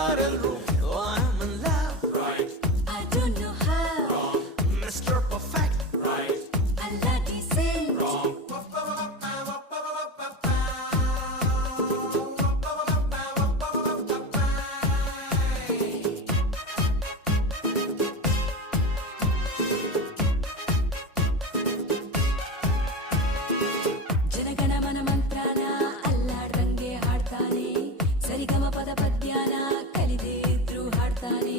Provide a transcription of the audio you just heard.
ಅಂತಾರೆಲ್ರು. Oh, I'm in love. Right. I don't know how. Wrong. Mr. Perfect. Right. Allah decent. Wrong. Jana Gana Mana ಮಂತ್ರನ ಅಲ್ಲಾಡ್ದಂಗೆ ಹಾಡ್ತಾನೆ, ಸರಿಗಮ ಪದ ಪದ್ಯನ ಕಲಿದೇ ಇದ್ರು ಹಾಡ್ತಾನೆ.